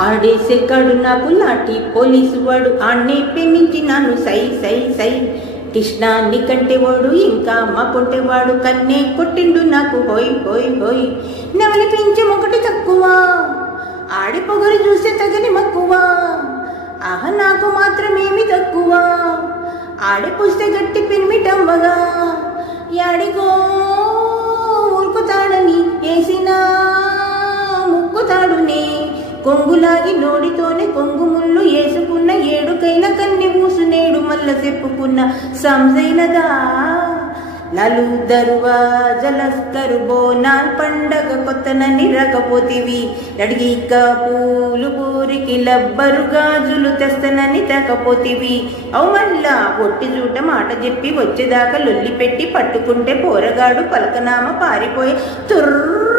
ఆడేసెక్కాడు నాకు లాఠీ పోలీసు వాడు ఆణ్ణే ప్రేమించినాను సై సై సై కృష్ణాన్ని కంటేవాడు ఇంకా మా కొంటేవాడు కన్నే కొట్టిండు నాకు హోయ్ హోయ్ హోయ్ నెవలి పెంచం ఒకటి తక్కువ ఆడి పొగరు చూసే తగని మక్కువ ఆహ నాకు మాత్రమేమి తక్కువ ఆడి పుస్తే గట్టి పినిమిటవ్వగా యాడికో ఊరుకుతాడని వేసినా ముక్కుతాడునే కొంగులాగి నోడితోనే కొంగు ముళ్ళు వేసుకున్న ఏడుకైన కన్ని ఊసునేడు మల్ల చెప్పుకున్న సంజైనదా నలు దర్వాజలస్తరు బోనాల్ పండగ కొత్తనని రకపోతివి అడిగిక పూలు పూరికి లబ్బరు గాజులు తెస్తనని తకపోతివి అవు మళ్ళా ఒట్టి చూట మాట చెప్పి వచ్చేదాకా లొల్లి పెట్టి పట్టుకుంటే పోరగాడు పలకనామ పారిపోయి తుర్ర